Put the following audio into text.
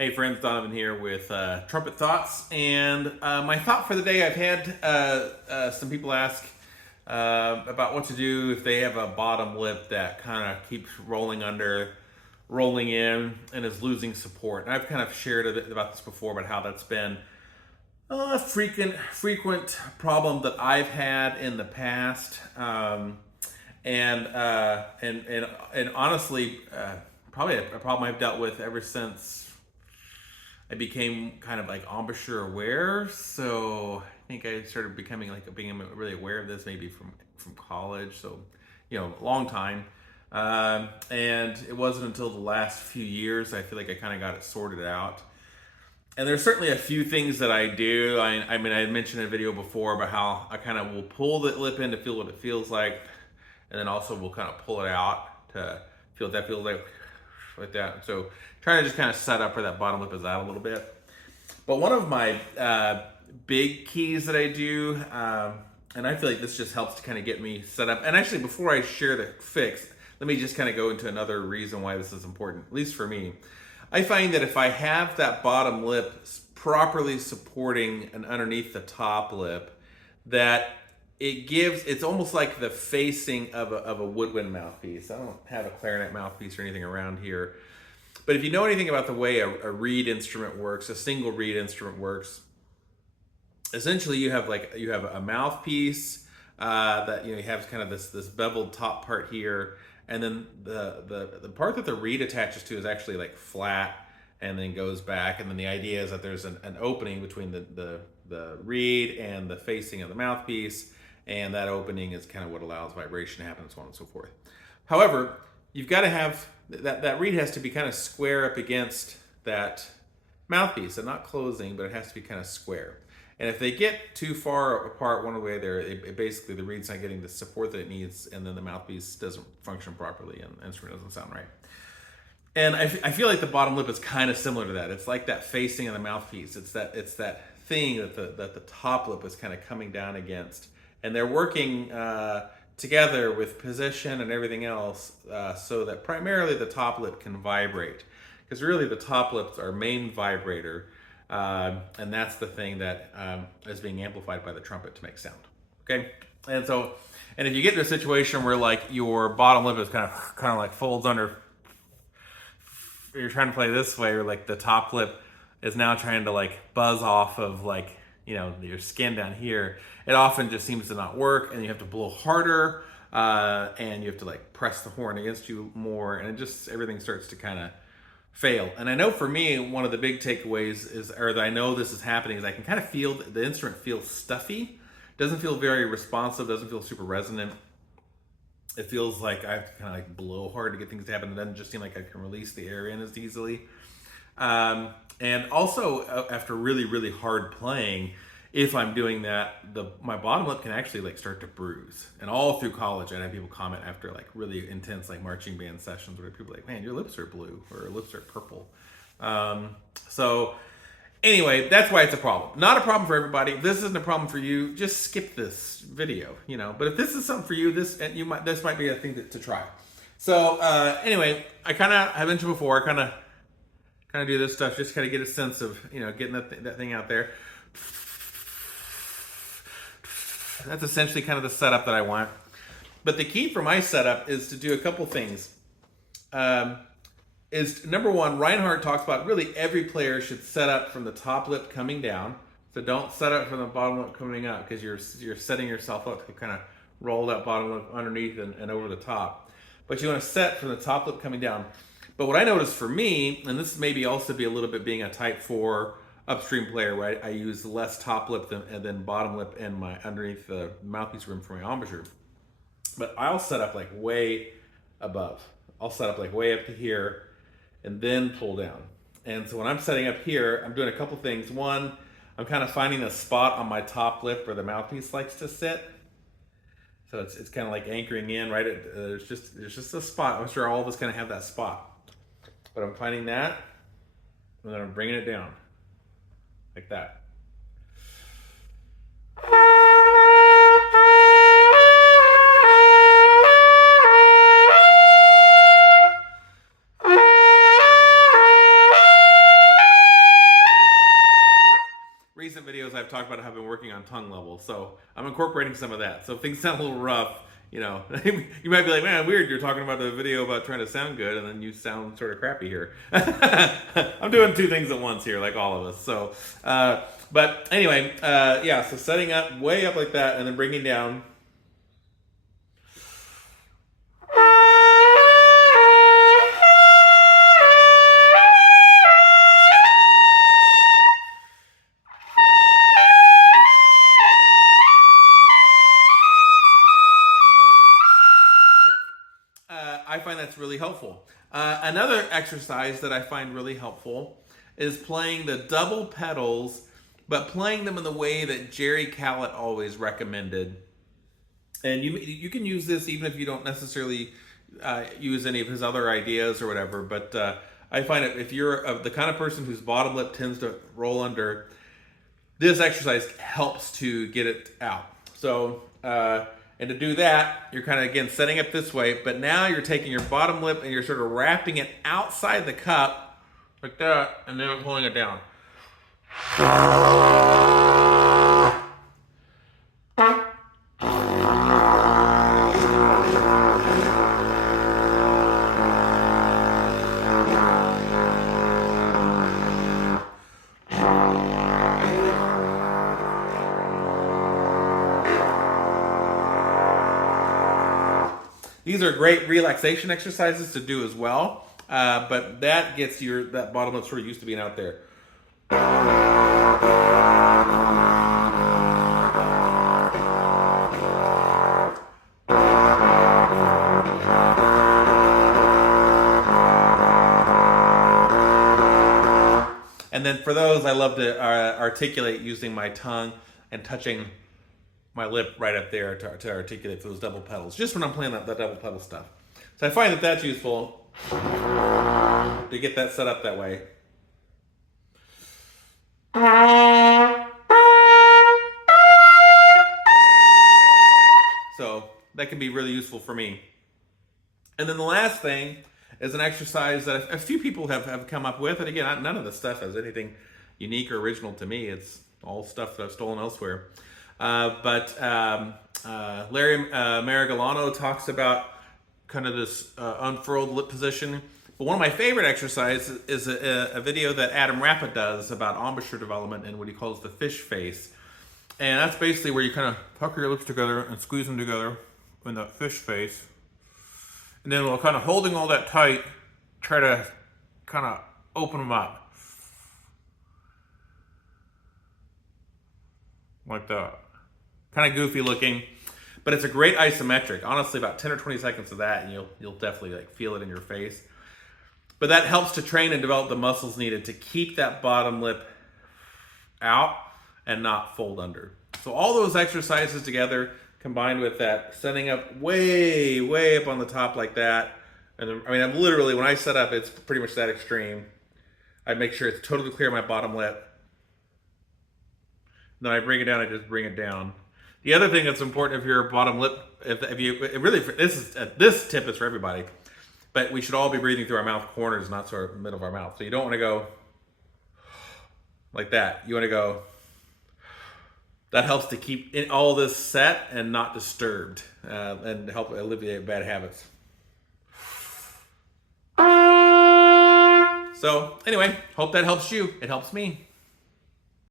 Hey friends, Donovan here with Trumpet Thoughts. And my thought for the day, I've had some people ask about what to do if they have a bottom lip that kind of keeps rolling under, rolling in, and is losing support. And I've kind of shared a bit about this before, about how that's been a frequent problem that I've had in the past. And honestly, probably a problem I've dealt with ever since I became kind of like embouchure aware. So I think I started becoming like being really aware of this maybe from college. So a long time. And it wasn't until the last few years I feel like I kind of got it sorted out. And there's certainly a few things that I do. I mean, I mentioned in a video before about how I kind of will pull the lip in to feel what it feels like, and then also we'll kind of pull it out to feel what that feels like that. So trying to just kind of set up where that bottom lip is out a little bit. But one of my big keys that I do, and I feel like this just helps to kind of get me set up. And actually, before I share the fix, let me just kind of go into another reason why this is important, at least for me. I find that if I have that bottom lip properly supporting and underneath the top lip, that it's almost like the facing of a woodwind mouthpiece. I don't have a clarinet mouthpiece or anything around here. But if you know anything about the way a reed instrument works, a single reed instrument works, essentially you have a mouthpiece that you have kind of this beveled top part here, and then the part that the reed attaches to is actually like flat and then goes back, and then the idea is that there's an opening between the reed and the facing of the mouthpiece, and that opening is kind of what allows vibration to happen, and so on and so forth. However, you've got to have that reed has to be kind of square up against that mouthpiece, and not closing, but it has to be kind of square. And if they get too far apart one way there, it basically the reed's not getting the support that it needs, and then the mouthpiece doesn't function properly, and the instrument doesn't sound right. And I feel like the bottom lip is kind of similar to that. It's like that facing of the mouthpiece. It's that thing that the top lip is kind of coming down against, and they're working together with position and everything else, so that primarily the top lip can vibrate, because really the top lip's our main vibrator. And that's the thing that is being amplified by the trumpet to make sound. Okay, and if you get in a situation where like your bottom lip is kind of like folds under, you're trying to play this way, or like the top lip is now trying to like buzz off of like your skin down here, it often just seems to not work, and you have to blow harder, and you have to like press the horn against you more, and everything starts to kind of fail. And I know for me, one of the big takeaways that I know this is happening, is I can kind of feel the instrument feels stuffy, doesn't feel very responsive, doesn't feel super resonant. It feels like I have to kind of like blow hard to get things to happen. It doesn't just seem like I can release the air in as easily. And also, after really, really hard playing, if I'm doing that, my bottom lip can actually like start to bruise. And all through college, I'd have people comment after like really intense like marching band sessions where people are like, "Man, your lips are blue," or "Your lips are purple." So anyway, that's why it's a problem. Not a problem for everybody. If this isn't a problem for you, just skip this video. But if this is something for you, this might be a thing to try. So anyway, I kind of have mentioned before, kind of do this stuff, just kind of get a sense of getting that thing out there. That's essentially kind of the setup that I want. But the key for my setup is to do a couple things. Is number one, Reinhardt talks about really every player should set up from the top lip coming down. So don't set up from the bottom lip coming up, because you're setting yourself up to kind of roll that bottom lip underneath and over the top. But you want to set from the top lip coming down. But what I noticed for me, and this maybe also be a little bit being a type 4 upstream player, where I use less top lip than bottom lip and my underneath the mouthpiece rim for my embouchure. But I'll set up like way above. I'll set up like way up to here and then pull down. And so when I'm setting up here, I'm doing a couple things. One, I'm kind of finding a spot on my top lip where the mouthpiece likes to sit. So it's kind of like anchoring in, right? There's just a spot. I'm sure all of us kind of have that spot. But I'm finding that, and then I'm bringing it down. Like that. I've talked about how I've been working on tongue level. So I'm incorporating some of that. So if things sound a little rough, you know, you might be like, man, weird, you're talking about a video about trying to sound good, and then you sound sort of crappy here. I'm doing two things at once here, like all of us. So, but anyway, yeah, so setting up way up like that, and then bringing down. I find that's really helpful. Another exercise that I find really helpful is playing the double pedals, but playing them in the way that Jerry Callett always recommended. And you can use this even if you don't necessarily use any of his other ideas or whatever. But I find it, if you're the kind of person whose bottom lip tends to roll under, this exercise helps to get it out. So, and to do that, you're kind of, again, setting up this way, but now you're taking your bottom lip and you're sort of wrapping it outside the cup, like that, and then pulling it down. These are great relaxation exercises to do as well, but that gets that bottom lip sort of used to being out there. And then for those, I love to articulate using my tongue and touching my lip right up there to articulate for those double pedals, just when I'm playing that double pedal stuff. So I find that that's useful to get that set up that way. So that can be really useful for me. And then the last thing is an exercise that a few people have come up with. And again, none of this stuff has anything unique or original to me. It's all stuff that I've stolen elsewhere. But Larry Marigolano talks about kind of this unfurled lip position. But one of my favorite exercises is a video that Adam Rappa does about embouchure development and what he calls the fish face. And that's basically where you kind of pucker your lips together and squeeze them together in that fish face. And then while kind of holding all that tight, try to kind of open them up. Like that. Kind of goofy looking, but it's a great isometric. Honestly, about 10 or 20 seconds of that, and you'll definitely like feel it in your face. But that helps to train and develop the muscles needed to keep that bottom lip out and not fold under. So all those exercises together, combined with that setting up way up on the top like that, and then, I mean, I'm literally, when I set up, it's pretty much that extreme. I make sure it's totally clear my bottom lip. Then I bring it down, I just bring it down. The other thing that's important if your bottom lip, if you really, this tip is for everybody, but we should all be breathing through our mouth corners, not sort of the middle of our mouth. So you don't want to go like that. You want to go. That helps to keep all this set and not disturbed, and help alleviate bad habits. So anyway, hope that helps you. It helps me.